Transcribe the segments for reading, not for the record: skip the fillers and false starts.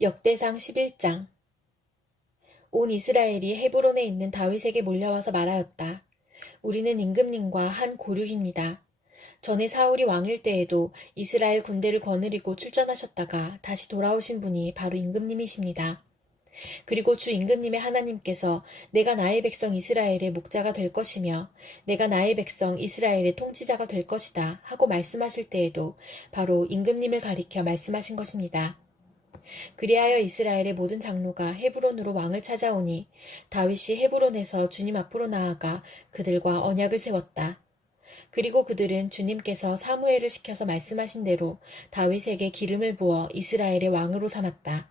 역대상 11장. 온 이스라엘이 헤브론에 있는 다윗에게 몰려와서 말하였다. 우리는 임금님과 한 고륙입니다. 전에 사울이 왕일 때에도 이스라엘 군대를 거느리고 출전하셨다가 다시 돌아오신 분이 바로 임금님이십니다. 그리고 주 임금님의 하나님께서 내가 나의 백성 이스라엘의 목자가 될 것이며 내가 나의 백성 이스라엘의 통치자가 될 것이다 하고 말씀하실 때에도 바로 임금님을 가리켜 말씀하신 것입니다. 그리하여 이스라엘의 모든 장로가 헤브론으로 왕을 찾아오니 다윗이 헤브론에서 주님 앞으로 나아가 그들과 언약을 세웠다. 그리고 그들은 주님께서 사무엘을 시켜서 말씀하신 대로 다윗에게 기름을 부어 이스라엘의 왕으로 삼았다.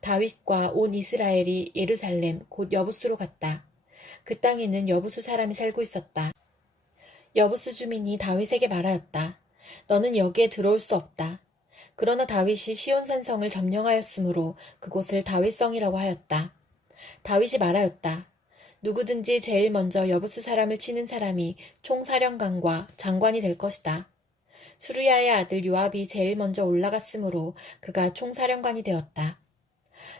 다윗과 온 이스라엘이 예루살렘 곧 여부스로 갔다. 그 땅에는 여부스 사람이 살고 있었다. 여부스 주민이 다윗에게 말하였다. 너는 여기에 들어올 수 없다. 그러나 다윗이 시온산성을 점령하였으므로 그곳을 다윗성이라고 하였다. 다윗이 말하였다. 누구든지 제일 먼저 여부스 사람을 치는 사람이 총사령관과 장관이 될 것이다. 수르야의 아들 요압이 제일 먼저 올라갔으므로 그가 총사령관이 되었다.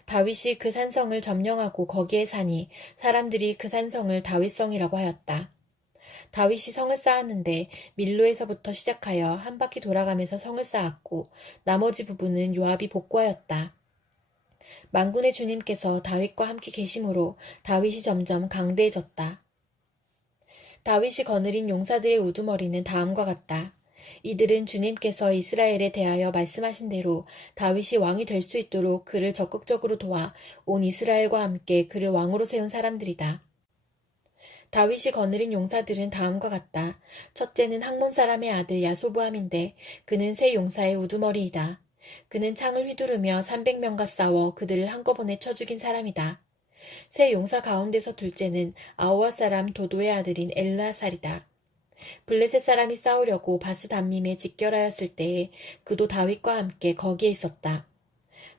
다윗이 그 산성을 점령하고 거기에 사니 사람들이 그 산성을 다윗성이라고 하였다. 다윗이 성을 쌓았는데 밀로에서부터 시작하여 한 바퀴 돌아가면서 성을 쌓았고 나머지 부분은 요압이 복구하였다. 만군의 주님께서 다윗과 함께 계심으로 다윗이 점점 강대해졌다. 다윗이 거느린 용사들의 우두머리는 다음과 같다. 이들은 주님께서 이스라엘에 대하여 말씀하신 대로 다윗이 왕이 될 수 있도록 그를 적극적으로 도와 온 이스라엘과 함께 그를 왕으로 세운 사람들이다. 다윗이 거느린 용사들은 다음과 같다. 첫째는 학몬 사람의 아들 야소부함인데 그는 세 용사의 우두머리이다. 그는 창을 휘두르며 300명과 싸워 그들을 한꺼번에 쳐 죽인 사람이다. 세 용사 가운데서 둘째는 아호와 사람 도도의 아들인 엘르아살이다. 블레셋 사람이 싸우려고 바스담밈에 직결하였을 때에 그도 다윗과 함께 거기에 있었다.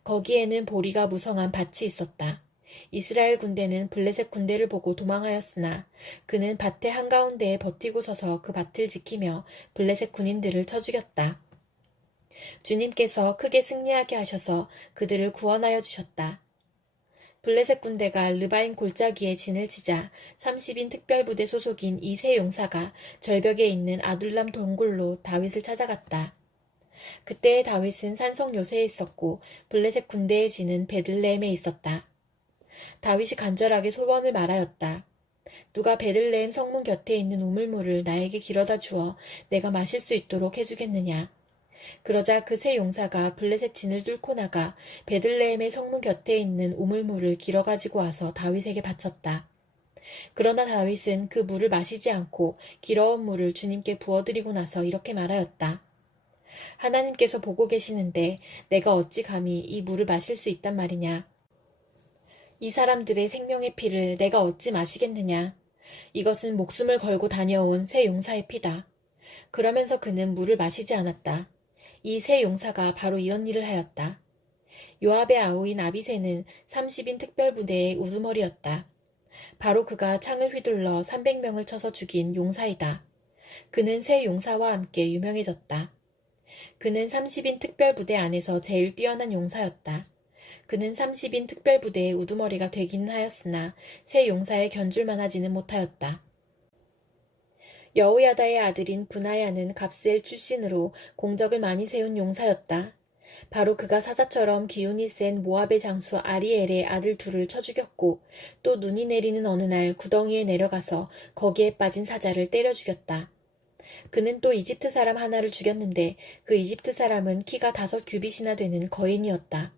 거기에는 보리가 무성한 밭이 있었다. 이스라엘 군대는 블레셋 군대를 보고 도망하였으나 그는 밭의 한가운데에 버티고 서서 그 밭을 지키며 블레셋 군인들을 쳐 죽였다. 주님께서 크게 승리하게 하셔서 그들을 구원하여 주셨다. 블레셋 군대가 르바임 골짜기에 진을 치자 30인 특별부대 소속인 이 세 용사가 절벽에 있는 아둘람 동굴로 다윗을 찾아갔다. 그때의 다윗은 산성 요새에 있었고 블레셋 군대의 진은 베들레헴에 있었다. 다윗이 간절하게 소원을 말하였다. 누가 베들레헴 성문 곁에 있는 우물물을 나에게 길어다 주어 내가 마실 수 있도록 해주겠느냐. 그러자 그 세 용사가 블레셋 진을 뚫고 나가 베들레헴의 성문 곁에 있는 우물물을 길어 가지고 와서 다윗에게 바쳤다. 그러나 다윗은 그 물을 마시지 않고 길어온 물을 주님께 부어드리고 나서 이렇게 말하였다. 하나님께서 보고 계시는데 내가 어찌 감히 이 물을 마실 수 있단 말이냐. 이 사람들의 생명의 피를 내가 어찌 마시겠느냐. 이것은 목숨을 걸고 다녀온 세 용사의 피다. 그러면서 그는 물을 마시지 않았다. 이 세 용사가 바로 이런 일을 하였다. 요압의 아우인 아비새는 30인 특별부대의 우두머리였다. 바로 그가 창을 휘둘러 300명을 쳐서 죽인 용사이다. 그는 세 용사와 함께 유명해졌다. 그는 30인 특별부대 안에서 제일 뛰어난 용사였다. 그는 30인 특별부대의 우두머리가 되기는 하였으나 세 용사에 견줄만 하지는 못하였다. 여호야다의 아들인 브나야는 갑스엘 출신으로 공적을 많이 세운 용사였다. 바로 그가 사자처럼 기운이 센 모압의 장수 아리엘의 아들 둘을 쳐 죽였고 또 눈이 내리는 어느 날 구덩이에 내려가서 거기에 빠진 사자를 때려 죽였다. 그는 또 이집트 사람 하나를 죽였는데 그 이집트 사람은 키가 5규빗이나 되는 거인이었다.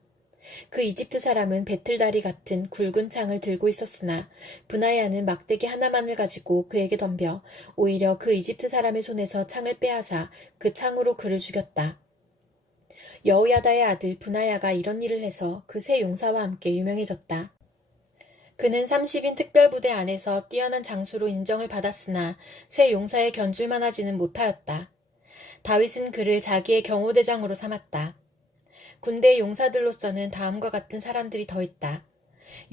그 이집트 사람은 배틀다리 같은 굵은 창을 들고 있었으나 브나야는 막대기 하나만을 가지고 그에게 덤벼 오히려 그 이집트 사람의 손에서 창을 빼앗아 그 창으로 그를 죽였다. 여호야다의 아들 브나야가 이런 일을 해서 그 세 용사와 함께 유명해졌다. 그는 30인 특별부대 안에서 뛰어난 장수로 인정을 받았으나 세 용사의 견줄만 하지는 못하였다. 다윗은 그를 자기의 경호대장으로 삼았다. 군대 용사들로서는 다음과 같은 사람들이 더 있다.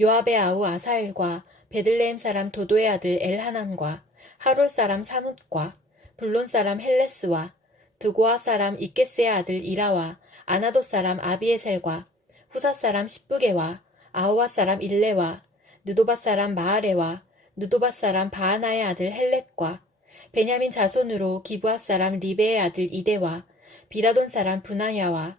요압의 아우 아사엘과 베들레헴 사람 도도의 아들 엘하난과 하롤 사람 사뭇과 블론 사람 헬레스와 드고아 사람 이케스의 아들 이라와 아나도 사람 아비에셀과 후사 사람 십부게와 아호와 사람 일레와 느도바 사람 마아레와 느도바 사람 바하나의 아들 헬렛과 베냐민 자손으로 기브아 사람 리베의 아들 이데와 비라돈 사람 브나야와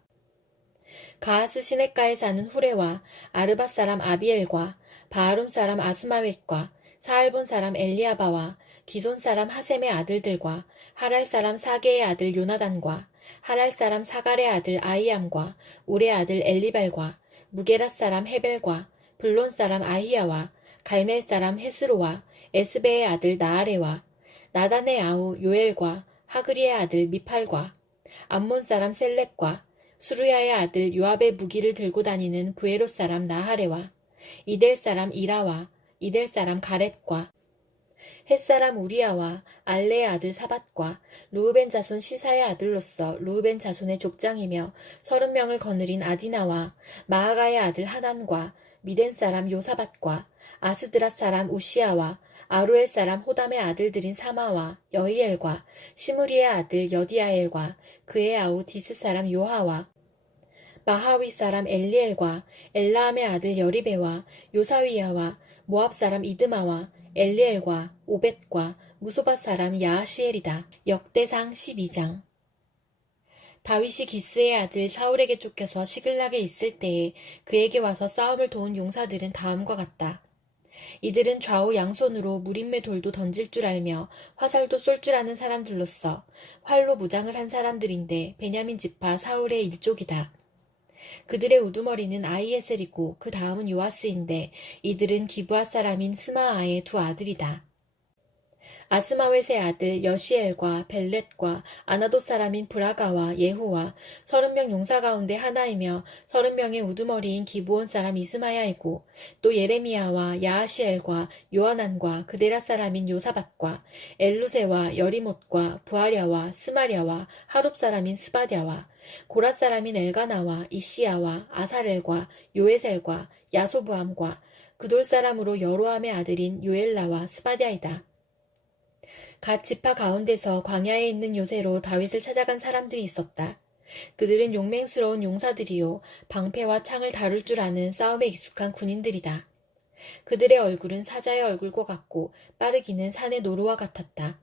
가하스 시냇가에 사는 후레와 아르바 사람 아비엘과 바하룸 사람 아스마웻과 사알본 사람 엘리아바와 기손 사람 하셈의 아들들과 하랄 사람 사게의 아들 요나단과 하랄 사람 사갈의 아들 아이암과 우레 아들 엘리발과 무게라 사람 헤벨과 블론 사람 아히야와 갈멜 사람 헤스로와 에스베의 아들 나아레와 나단의 아우 요엘과 하그리의 아들 미팔과 암몬 사람 셀렉과 수루야의 아들 요압의 무기를 들고 다니는 부에롯 사람 나하레와 이델 사람 이라와 이델 사람 가렙과 햇사람 우리아와 알레의 아들 사밧과 루우벤 자손 시사의 아들로서 루우벤 자손의 족장이며 30명을 거느린 아디나와 마아가의 아들 하난과 미덴 사람 요사밧과 아스드랏 사람 우시아와 아루엘 사람 호담의 아들들인 사마와 여히엘과 시므리의 아들 여디아엘과 그의 아우 디스 사람 요하와 마하위 사람 엘리엘과 엘라함의 아들 여리베와 요사위야와 모압 사람 이드마와 엘리엘과 오벳과 무소밧 사람 야하시엘이다. 역대상 12장. 다윗이 기스의 아들 사울에게 쫓겨서 시글락에 있을 때에 그에게 와서 싸움을 도운 용사들은 다음과 같다. 이들은 좌우 양손으로 무림매 돌도 던질 줄 알며 화살도 쏠 줄 아는 사람들로서 활로 무장을 한 사람들인데 베냐민 지파 사울의 일족이다. 그들의 우두머리는 아히에셀이고 그 다음은 요아스인데 이들은 기브아 사람인 스마아의 두 아들이다. 아스마웻의 아들 여시엘과 벨렛과 아나도 사람인 브라가와 예후와 30명 용사 가운데 하나이며 30명의 우두머리인 기브온 사람 이스마야이고 또 예레미야와 야하시엘과 요하난과 그데라 사람인 요사밧과 엘루세와 여리못과 부하랴와 스마랴와 하룹 사람인 스바랴와 고라 사람인 엘가나와 이시야와 아사렐과 요에셀과 야소부함과 그돌 사람으로 여로함의 아들인 요엘라와 스바랴이다. 갓 지파 가운데서 광야에 있는 요새로 다윗을 찾아간 사람들이 있었다. 그들은 용맹스러운 용사들이요 방패와 창을 다룰 줄 아는 싸움에 익숙한 군인들이다. 그들의 얼굴은 사자의 얼굴과 같고 빠르기는 산의 노루와 같았다.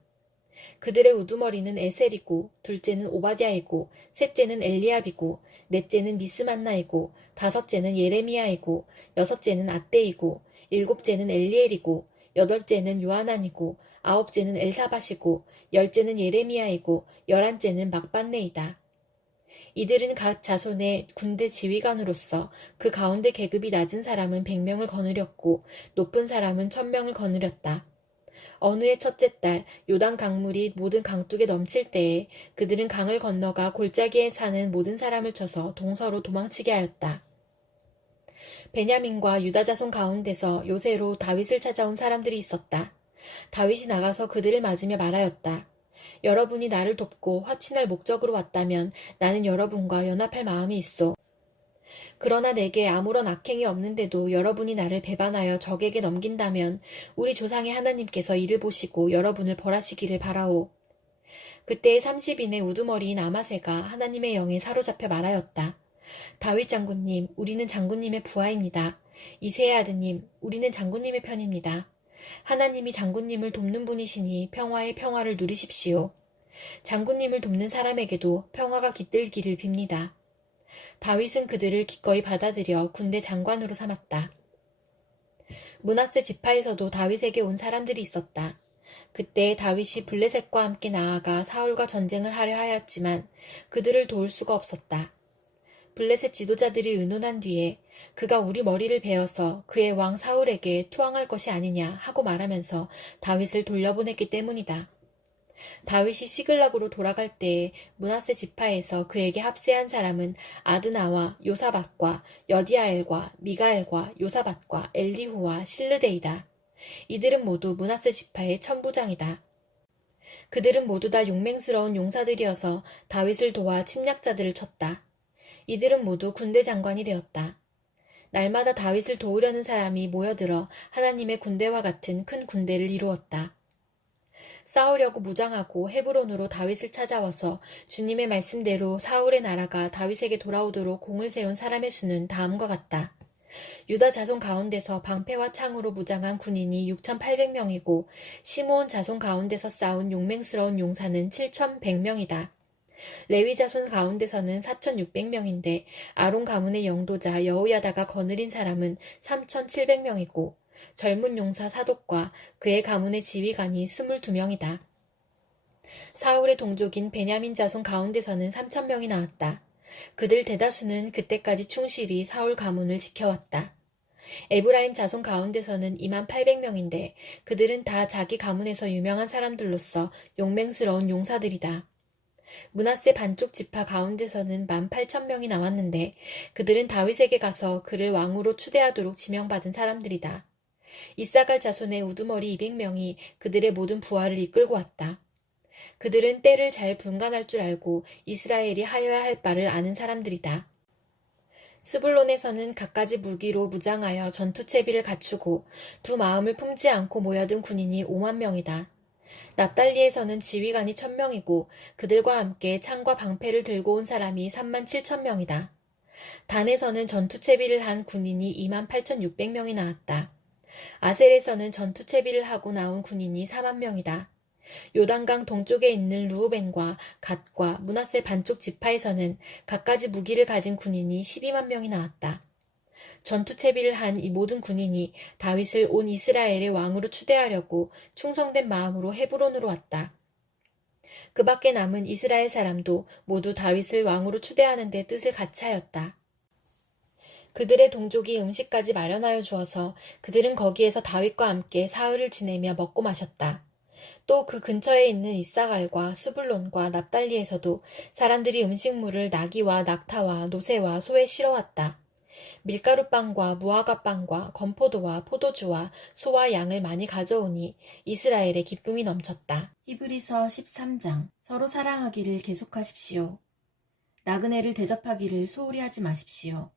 그들의 우두머리는 에셀이고 둘째는 오바댜이고 셋째는 엘리압이고 넷째는 미스만나이고 다섯째는 예레미야이고 여섯째는 앗대이고 일곱째는 엘리엘이고 여덟째는 요하난이고 아홉째는 엘사밧이고 열째는 예레미야이고 11째는 막반네이다. 이들은 각 자손의 군대 지휘관으로서 그 가운데 계급이 낮은 사람은 100명을 거느렸고 높은 사람은 1000명을 거느렸다. 어느 해 첫째 달 요단 강물이 모든 강둑에 넘칠 때에 그들은 강을 건너가 골짜기에 사는 모든 사람을 쳐서 동서로 도망치게 하였다. 베냐민과 유다 자손 가운데서 요새로 다윗을 찾아온 사람들이 있었다. 다윗이 나가서 그들을 맞으며 말하였다. 여러분이 나를 돕고 화친할 목적으로 왔다면 나는 여러분과 연합할 마음이 있소. 그러나 내게 아무런 악행이 없는데도 여러분이 나를 배반하여 적에게 넘긴다면 우리 조상의 하나님께서 이를 보시고 여러분을 벌하시기를 바라오. 그때의 30인의 우두머리인 아마새가 하나님의 영에 사로잡혀 말하였다. 다윗 장군님, 우리는 장군님의 부하입니다. 이새의 아드님, 우리는 장군님의 편입니다. 하나님이 장군님을 돕는 분이시니 평화의 평화를 누리십시오. 장군님을 돕는 사람에게도 평화가 깃들기를 빕니다. 다윗은 그들을 기꺼이 받아들여 군대 장관으로 삼았다. 므낫세 지파에서도 다윗에게 온 사람들이 있었다. 그때 다윗이 블레셋과 함께 나아가 사울과 전쟁을 하려 하였지만 그들을 도울 수가 없었다. 블레셋 지도자들이 의논한 뒤에 그가 우리 머리를 베어서 그의 왕 사울에게 투항할 것이 아니냐 하고 말하면서 다윗을 돌려보냈기 때문이다. 다윗이 시글락으로 돌아갈 때에 므낫세 지파에서 그에게 합세한 사람은 아드나와 요사밧과 여디아엘과 미가엘과 요사밧과 엘리후와 실르데이다. 이들은 모두 므낫세 지파의 천부장이다. 그들은 모두 다 용맹스러운 용사들이어서 다윗을 도와 침략자들을 쳤다. 이들은 모두 군대 장관이 되었다. 날마다 다윗을 도우려는 사람이 모여들어 하나님의 군대와 같은 큰 군대를 이루었다. 싸우려고 무장하고 헤브론으로 다윗을 찾아와서 주님의 말씀대로 사울의 나라가 다윗에게 돌아오도록 공을 세운 사람의 수는 다음과 같다. 유다 자손 가운데서 방패와 창으로 무장한 군인이 6,800명이고 시므온 자손 가운데서 싸운 용맹스러운 용사는 7,100명이다. 레위 자손 가운데서는 4,600명인데 아론 가문의 영도자 여호야다가 거느린 사람은 3,700명이고 젊은 용사 사독과 그의 가문의 지휘관이 22명이다. 사울의 동족인 베냐민 자손 가운데서는 3,000명이 나왔다. 그들 대다수는 그때까지 충실히 사울 가문을 지켜왔다. 에브라임 자손 가운데서는 28,000명인데 그들은 다 자기 가문에서 유명한 사람들로서 용맹스러운 용사들이다. 므낫세 반쪽 지파 가운데서는 18,000명이 나왔는데 그들은 다윗에게 가서 그를 왕으로 추대하도록 지명받은 사람들이다. 이사갈 자손의 우두머리 200명이 그들의 모든 부하를 이끌고 왔다. 그들은 때를 잘 분간할 줄 알고 이스라엘이 하여야 할 바를 아는 사람들이다. 스불론에서는 갖가지 무기로 무장하여 전투체비를 갖추고 두 마음을 품지 않고 모여든 군인이 50,000명이다. 납달리에서는 지휘관이 1,000명이고 그들과 함께 창과 방패를 들고 온 사람이 37,000명이다. 단에서는 전투체비를 한 군인이 28,600명이 나왔다. 아셀에서는 전투체비를 하고 나온 군인이 40,000명이다. 요단강 동쪽에 있는 루우벤과 갓과 므낫세 반쪽 지파에서는 갖가지 무기를 가진 군인이 120,000명이 나왔다. 전투체비를 한 이 모든 군인이 다윗을 온 이스라엘의 왕으로 추대하려고 충성된 마음으로 헤브론으로 왔다. 그 밖에 남은 이스라엘 사람도 모두 다윗을 왕으로 추대하는 데 뜻을 같이 하였다. 그들의 동족이 음식까지 마련하여 주어서 그들은 거기에서 다윗과 함께 사흘을 지내며 먹고 마셨다. 또 그 근처에 있는 이사갈과 스불론과 납달리에서도 사람들이 음식물을 나귀와 낙타와 노새와 소에 실어왔다. 밀가루빵과 무화과빵과 건포도와 포도주와 소와 양을 많이 가져오니 이스라엘의 기쁨이 넘쳤다. 히브리서 13장. 서로 사랑하기를 계속하십시오. 나그네를 대접하기를 소홀히 하지 마십시오.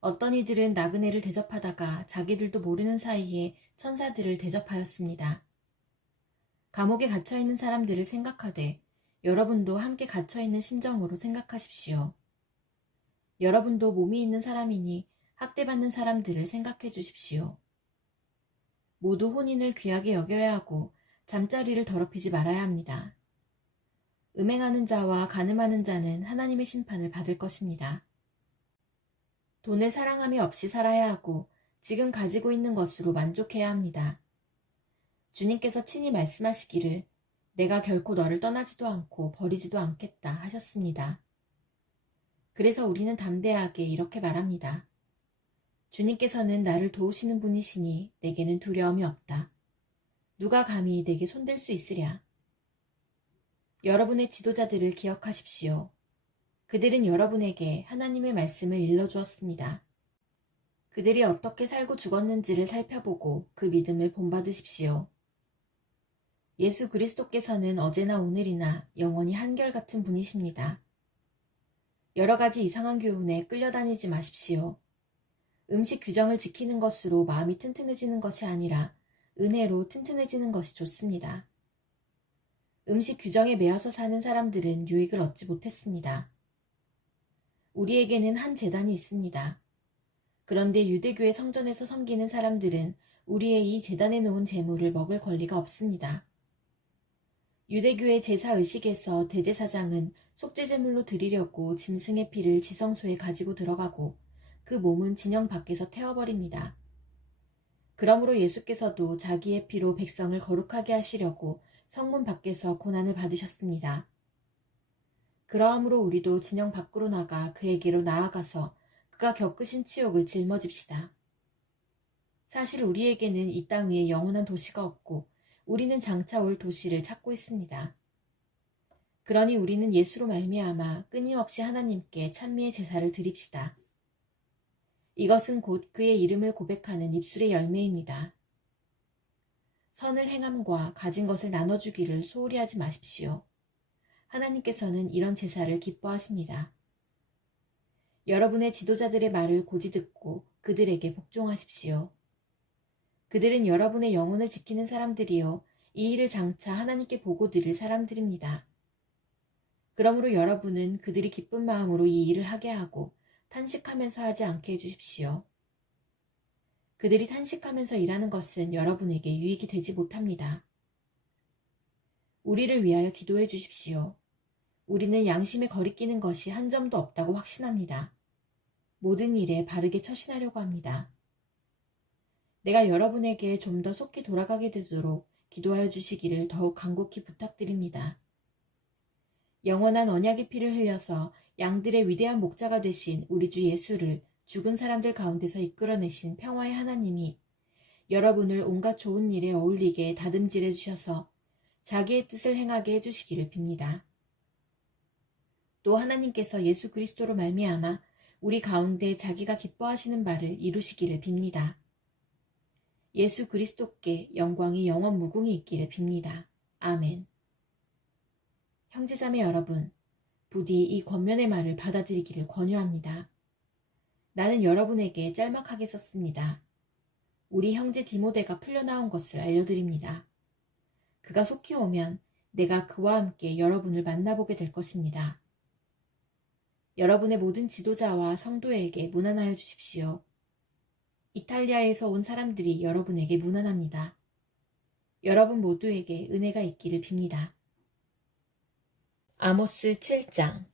어떤 이들은 나그네를 대접하다가 자기들도 모르는 사이에 천사들을 대접하였습니다. 감옥에 갇혀있는 사람들을 생각하되 여러분도 함께 갇혀있는 심정으로 생각하십시오. 여러분도 몸이 있는 사람이니 학대받는 사람들을 생각해 주십시오. 모두 혼인을 귀하게 여겨야 하고 잠자리를 더럽히지 말아야 합니다. 음행하는 자와 간음하는 자는 하나님의 심판을 받을 것입니다. 돈을 사랑함이 없이 살아야 하고 지금 가지고 있는 것으로 만족해야 합니다. 주님께서 친히 말씀하시기를 내가 결코 너를 떠나지도 않고 버리지도 않겠다 하셨습니다. 그래서 우리는 담대하게 이렇게 말합니다. 주님께서는 나를 도우시는 분이시니 내게는 두려움이 없다. 누가 감히 내게 손댈 수 있으랴. 여러분의 지도자들을 기억하십시오. 그들은 여러분에게 하나님의 말씀을 일러주었습니다. 그들이 어떻게 살고 죽었는지를 살펴보고 그 믿음을 본받으십시오. 예수 그리스도께서는 어제나 오늘이나 영원히 한결같은 분이십니다. 여러 가지 이상한 교훈에 끌려다니지 마십시오. 음식 규정을 지키는 것으로 마음이 튼튼해지는 것이 아니라 은혜로 튼튼해지는 것이 좋습니다. 음식 규정에 매여서 사는 사람들은 유익을 얻지 못했습니다. 우리에게는 한 제단이 있습니다. 그런데 유대교의 성전에서 섬기는 사람들은 우리의 이 제단에 놓은 제물을 먹을 권리가 없습니다. 유대교의 제사의식에서 대제사장은 속죄제물로 드리려고 짐승의 피를 지성소에 가지고 들어가고 그 몸은 진영 밖에서 태워버립니다. 그러므로 예수께서도 자기의 피로 백성을 거룩하게 하시려고 성문 밖에서 고난을 받으셨습니다. 그러함으로 우리도 진영 밖으로 나가 그에게로 나아가서 그가 겪으신 치욕을 짊어집시다. 사실 우리에게는 이 땅 위에 영원한 도시가 없고 우리는 장차 올 도시를 찾고 있습니다. 그러니 우리는 예수로 말미암아 끊임없이 하나님께 찬미의 제사를 드립시다. 이것은 곧 그의 이름을 고백하는 입술의 열매입니다. 선을 행함과 가진 것을 나눠주기를 소홀히 하지 마십시오. 하나님께서는 이런 제사를 기뻐하십니다. 여러분의 지도자들의 말을 고지 듣고 그들에게 복종하십시오. 그들은 여러분의 영혼을 지키는 사람들이요 이 일을 장차 하나님께 보고 드릴 사람들입니다. 그러므로 여러분은 그들이 기쁜 마음으로 이 일을 하게 하고 탄식하면서 하지 않게 해주십시오. 그들이 탄식하면서 일하는 것은 여러분에게 유익이 되지 못합니다. 우리를 위하여 기도해 주십시오. 우리는 양심에 거리끼는 것이 한 점도 없다고 확신합니다. 모든 일에 바르게 처신하려고 합니다. 내가 여러분에게 좀 더 속히 돌아가게 되도록 기도하여 주시기를 더욱 간곡히 부탁드립니다. 영원한 언약의 피를 흘려서 양들의 위대한 목자가 되신 우리 주 예수를 죽은 사람들 가운데서 이끌어내신 평화의 하나님이 여러분을 온갖 좋은 일에 어울리게 다듬질해 주셔서 자기의 뜻을 행하게 해주시기를 빕니다. 또 하나님께서 예수 그리스도로 말미암아 우리 가운데 자기가 기뻐하시는 바를 이루시기를 빕니다. 예수 그리스도께 영광이 영원 무궁히 있기를 빕니다. 아멘. 형제자매 여러분, 부디 이 권면의 말을 받아들이기를 권유합니다. 나는 여러분에게 짤막하게 썼습니다. 우리 형제 디모데가 풀려나온 것을 알려드립니다. 그가 속히 오면 내가 그와 함께 여러분을 만나보게 될 것입니다. 여러분의 모든 지도자와 성도에게 문안하여 주십시오. 이탈리아에서 온 사람들이 여러분에게 문안합니다. 여러분 모두에게 은혜가 있기를 빕니다. 아모스 7장.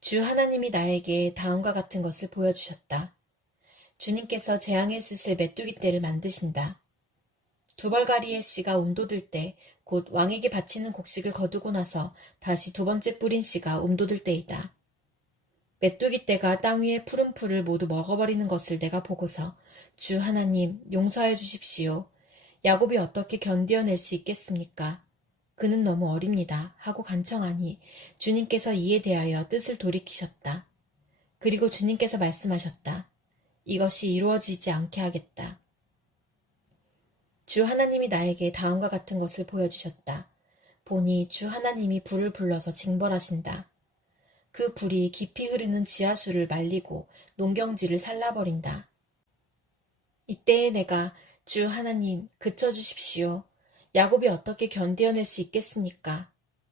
주 하나님이 나에게 다음과 같은 것을 보여주셨다. 주님께서 재앙에 쓰실 메뚜기 떼를 만드신다. 두벌가리의 씨가 움돋을 때, 곧 왕에게 바치는 곡식을 거두고 나서 다시 두 번째 뿌린 씨가 움돋을 때이다. 메뚜기 떼가 땅 위의 푸른 풀을 모두 먹어버리는 것을 내가 보고서 주 하나님 용서하여 주십시오. 야곱이 어떻게 견디어낼 수 있겠습니까? 그는 너무 어립니다. 하고 간청하니 주님께서 이에 대하여 뜻을 돌이키셨다. 그리고 주님께서 말씀하셨다. 이것이 이루어지지 않게 하겠다. 주 하나님이 나에게 다음과 같은 것을 보여주셨다. 보니 주 하나님이 불을 불러서 징벌하신다. 그 불이 깊이 흐르는 지하수를 말리고 농경지를 살라버린다. 이때에 내가 주 하나님 그쳐주십시오. 야곱이 어떻게 견디어낼 수 있겠습니까?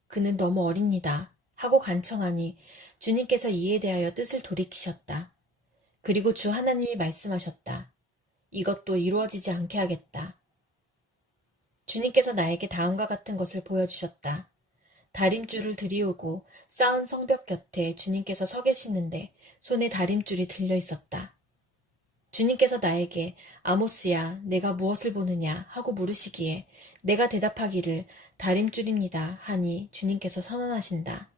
그는 너무 어립니다. 하고 간청하니 주님께서 이에 대하여 뜻을 돌이키셨다. 그리고 주 하나님이 말씀하셨다. 이것도 이루어지지 않게 하겠다. 주님께서 나에게 다음과 같은 것을 보여주셨다. 다림줄을 들이우고 쌓은 성벽 곁에 주님께서 서 계시는데 손에 다림줄이 들려 있었다. 주님께서 나에게 아모스야 내가 무엇을 보느냐 하고 물으시기에 내가 대답하기를 다림줄입니다 하니 주님께서 선언하신다.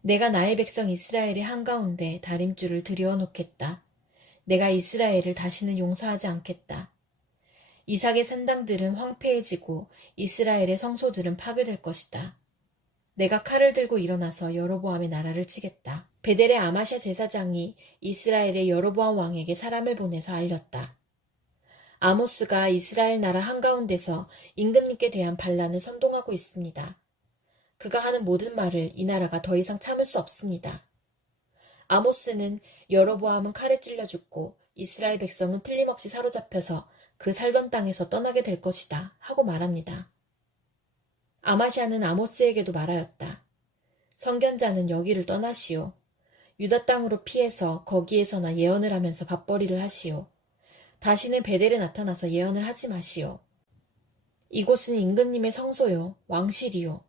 내가 나의 백성 이스라엘의 한가운데 다림줄을 들이워 놓겠다. 내가 이스라엘을 다시는 용서하지 않겠다. 이삭의 산당들은 황폐해지고 이스라엘의 성소들은 파괴될 것이다. 내가 칼을 들고 일어나서 여로보암의 나라를 치겠다. 베델의 아마샤 제사장이 이스라엘의 여로보암 왕에게 사람을 보내서 알렸다. 아모스가 이스라엘 나라 한가운데서 임금님께 대한 반란을 선동하고 있습니다. 그가 하는 모든 말을 이 나라가 더 이상 참을 수 없습니다. 아모스는 여로보암은 칼에 찔려 죽고 이스라엘 백성은 틀림없이 사로잡혀서 그 살던 땅에서 떠나게 될 것이다 하고 말합니다. 아마샤는 아모스에게도 말하였다. 선견자는 여기를 떠나시오. 유다 땅으로 피해서 거기에서나 예언을 하면서 밥벌이를 하시오. 다시는 베델에 나타나서 예언을 하지 마시오. 이곳은 임금님의 성소요, 왕실이요.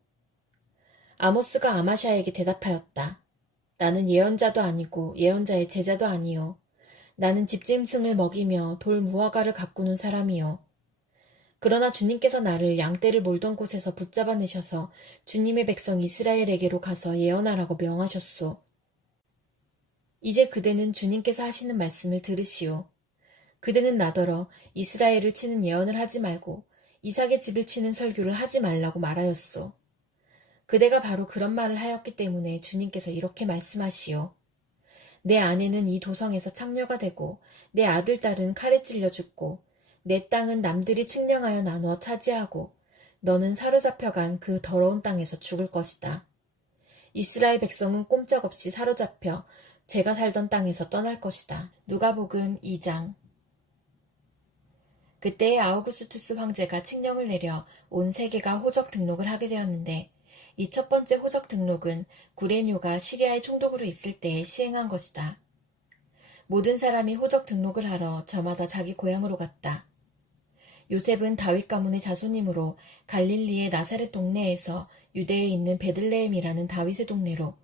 아모스가 아마샤에게 대답하였다. 나는 예언자도 아니고 예언자의 제자도 아니요. 나는 집짐승을 먹이며 돌 무화과를 가꾸는 사람이요. 그러나 주님께서 나를 양떼를 몰던 곳에서 붙잡아내셔서 주님의 백성 이스라엘에게로 가서 예언하라고 명하셨소. 이제 그대는 주님께서 하시는 말씀을 들으시오. 그대는 나더러 이스라엘을 치는 예언을 하지 말고 이삭의 집을 치는 설교를 하지 말라고 말하였소. 그대가 바로 그런 말을 하였기 때문에 주님께서 이렇게 말씀하시오. 내 아내는 이 도성에서 창녀가 되고 내 아들, 딸은 칼에 찔려 죽고 내 땅은 남들이 측량하여 나누어 차지하고 너는 사로잡혀간 그 더러운 땅에서 죽을 것이다. 이스라엘 백성은 꼼짝없이 사로잡혀 제가 살던 땅에서 떠날 것이다. 누가복음 2장. 그때의 아우구스투스 황제가 칙령을 내려 온 세계가 호적 등록을 하게 되었는데 이 첫 번째 호적 등록은 구레뇨가 시리아의 총독으로 있을 때에 시행한 것이다. 모든 사람이 호적 등록을 하러 저마다 자기 고향으로 갔다. 요셉은 다윗 가문의 자손이므로 갈릴리의 나사렛 동네에서 유대에 있는 베들레헴이라는 다윗의 동네로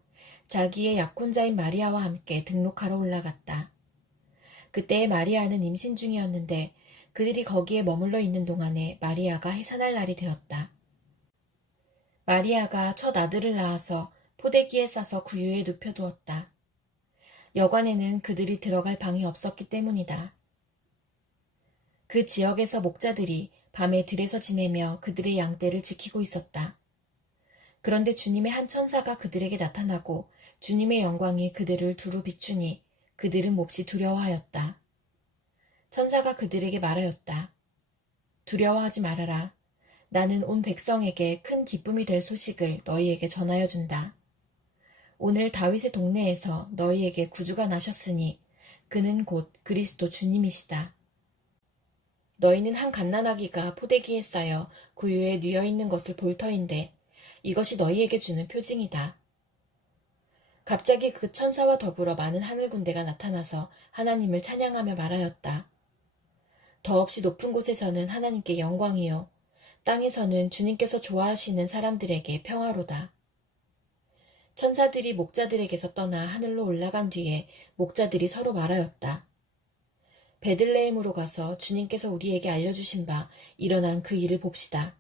자기의 약혼자인 마리아와 함께 등록하러 올라갔다. 그때의 마리아는 임신 중이었는데 그들이 거기에 머물러 있는 동안에 마리아가 해산할 날이 되었다. 마리아가 첫 아들을 낳아서 포대기에 싸서 구유에 눕혀두었다. 여관에는 그들이 들어갈 방이 없었기 때문이다. 그 지역에서 목자들이 밤에 들에서 지내며 그들의 양떼를 지키고 있었다. 그런데 주님의 한 천사가 그들에게 나타나고 주님의 영광이 그들을 두루 비추니 그들은 몹시 두려워하였다. 천사가 그들에게 말하였다. 두려워하지 말아라. 나는 온 백성에게 큰 기쁨이 될 소식을 너희에게 전하여 준다. 오늘 다윗의 동네에서 너희에게 구주가 나셨으니 그는 곧 그리스도 주님이시다. 너희는 한 갓난아기가 포대기에 쌓여 구유에 뉘어 있는 것을 볼 터인데 이것이 너희에게 주는 표징이다. 갑자기 그 천사와 더불어 많은 하늘 군대가 나타나서 하나님을 찬양하며 말하였다. 더없이 높은 곳에서는 하나님께 영광이요 땅에서는 주님께서 좋아하시는 사람들에게 평화로다. 천사들이 목자들에게서 떠나 하늘로 올라간 뒤에 목자들이 서로 말하였다. 베들레헴으로 가서 주님께서 우리에게 알려주신 바 일어난 그 일을 봅시다.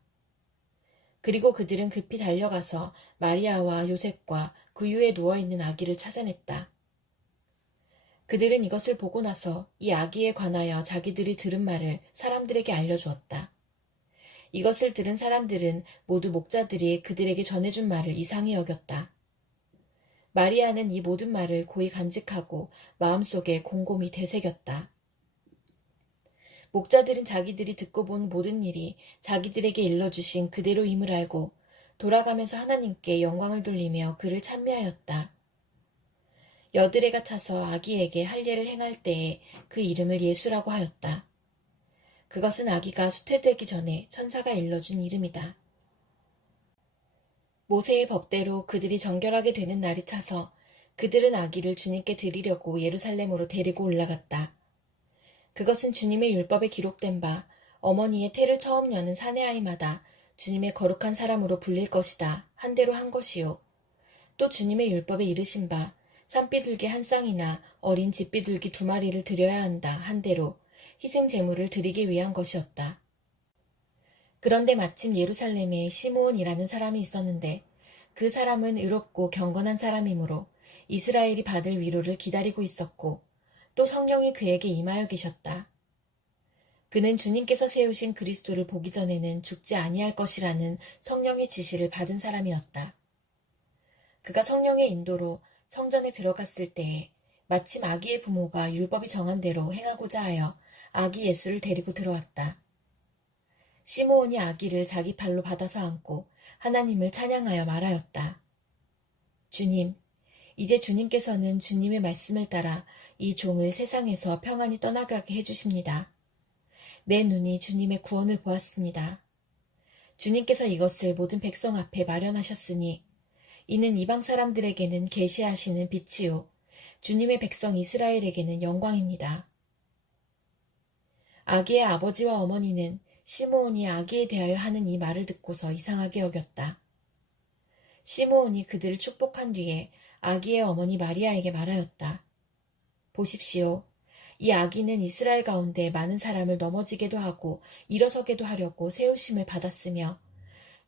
그리고 그들은 급히 달려가서 마리아와 요셉과 구유에 누워있는 아기를 찾아냈다. 그들은 이것을 보고 나서 이 아기에 관하여 자기들이 들은 말을 사람들에게 알려주었다. 이것을 들은 사람들은 모두 목자들이 그들에게 전해준 말을 이상히 여겼다. 마리아는 이 모든 말을 고이 간직하고 마음속에 곰곰이 되새겼다. 목자들은 자기들이 듣고 본 모든 일이 자기들에게 일러주신 그대로임을 알고 돌아가면서 하나님께 영광을 돌리며 그를 찬미하였다. 여드레가 차서 아기에게 할례를 행할 때에 그 이름을 예수라고 하였다. 그것은 아기가 수태되기 전에 천사가 일러준 이름이다. 모세의 법대로 그들이 정결하게 되는 날이 차서 그들은 아기를 주님께 드리려고 예루살렘으로 데리고 올라갔다. 그것은 주님의 율법에 기록된 바 어머니의 태를 처음 여는 사내아이마다 주님의 거룩한 사람으로 불릴 것이다 한 대로 한 것이요. 또 주님의 율법에 이르신 바 산비둘기 한 쌍이나 어린 집비둘기 2마리를 드려야 한다 한 대로 희생 제물을 드리기 위한 것이었다. 그런데 마침 예루살렘에 시므온이라는 사람이 있었는데 그 사람은 의롭고 경건한 사람이므로 이스라엘이 받을 위로를 기다리고 있었고 또 성령이 그에게 임하여 계셨다. 그는 주님께서 세우신 그리스도를 보기 전에는 죽지 아니할 것이라는 성령의 지시를 받은 사람이었다. 그가 성령의 인도로 성전에 들어갔을 때에 마침 아기의 부모가 율법이 정한 대로 행하고자 하여 아기 예수를 데리고 들어왔다. 시므온이 아기를 자기 팔로 받아서 안고 하나님을 찬양하여 말하였다. 주님, 이제 주님께서는 주님의 말씀을 따라 이 종을 세상에서 평안히 떠나가게 해주십니다. 내 눈이 주님의 구원을 보았습니다. 주님께서 이것을 모든 백성 앞에 마련하셨으니 이는 이방 사람들에게는 계시하시는 빛이요 주님의 백성 이스라엘에게는 영광입니다. 아기의 아버지와 어머니는 시므온이 아기에 대하여 하는 이 말을 듣고서 이상하게 여겼다. 시므온이 그들을 축복한 뒤에 아기의 어머니 마리아에게 말하였다. 보십시오. 이 아기는 이스라엘 가운데 많은 사람을 넘어지게도 하고 일어서게도 하려고 세우심을 받았으며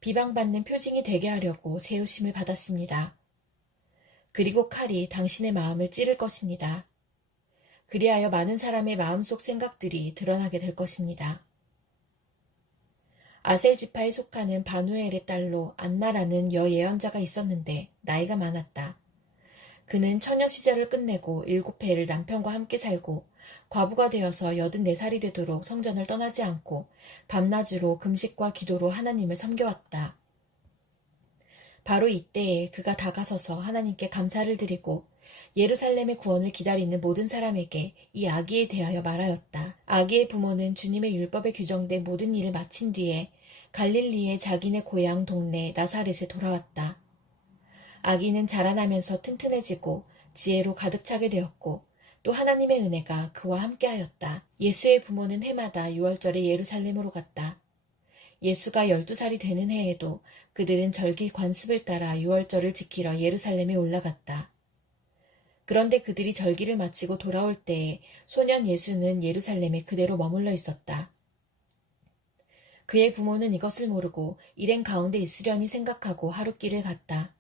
비방받는 표징이 되게 하려고 세우심을 받았습니다. 그리고 칼이 당신의 마음을 찌를 것입니다. 그리하여 많은 사람의 마음속 생각들이 드러나게 될 것입니다. 아셀 지파에 속하는 바누엘의 딸로 안나라는 여예언자가 있었는데 나이가 많았다. 그는 처녀 시절을 끝내고 7해를 남편과 함께 살고 과부가 되어서 84살이 되도록 성전을 떠나지 않고 밤낮으로 금식과 기도로 하나님을 섬겨왔다. 바로 이때에 그가 다가서서 하나님께 감사를 드리고 예루살렘의 구원을 기다리는 모든 사람에게 이 아기에 대하여 말하였다. 아기의 부모는 주님의 율법에 규정된 모든 일을 마친 뒤에 갈릴리의 자기네 고향 동네 나사렛에 돌아왔다. 아기는 자라나면서 튼튼해지고 지혜로 가득 차게 되었고 또 하나님의 은혜가 그와 함께하였다. 예수의 부모는 해마다 6월절에 예루살렘으로 갔다. 예수가 12살이 되는 해에도 그들은 절기 관습을 따라 6월절을 지키러 예루살렘에 올라갔다. 그런데 그들이 절기를 마치고 돌아올 때에 소년 예수는 예루살렘에 그대로 머물러 있었다. 그의 부모는 이것을 모르고 일행 가운데 있으려니 생각하고 하룻길을 갔다.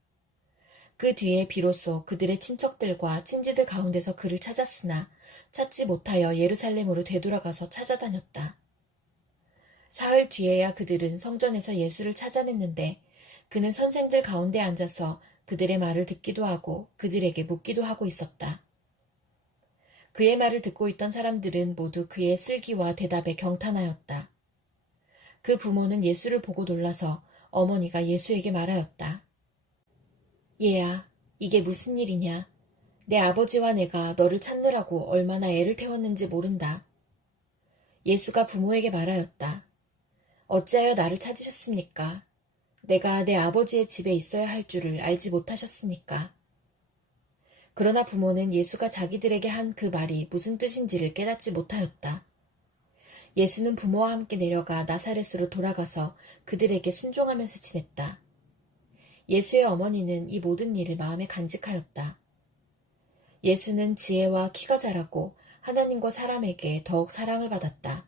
그 뒤에 비로소 그들의 친척들과 친지들 가운데서 그를 찾았으나 찾지 못하여 예루살렘으로 되돌아가서 찾아다녔다. 사흘 뒤에야 그들은 성전에서 예수를 찾아냈는데 그는 선생들 가운데 앉아서 그들의 말을 듣기도 하고 그들에게 묻기도 하고 있었다. 그의 말을 듣고 있던 사람들은 모두 그의 슬기와 대답에 경탄하였다. 그 부모는 예수를 보고 놀라서 어머니가 예수에게 말하였다. 얘야, 이게 무슨 일이냐? 내 아버지와 내가 너를 찾느라고 얼마나 애를 태웠는지 모른다. 예수가 부모에게 말하였다. 어찌하여 나를 찾으셨습니까? 내가 내 아버지의 집에 있어야 할 줄을 알지 못하셨습니까? 그러나 부모는 예수가 자기들에게 한 그 말이 무슨 뜻인지를 깨닫지 못하였다. 예수는 부모와 함께 내려가 나사렛으로 돌아가서 그들에게 순종하면서 지냈다. 예수의 어머니는 이 모든 일을 마음에 간직하였다. 예수는 지혜와 키가 자라고 하나님과 사람에게 더욱 사랑을 받았다.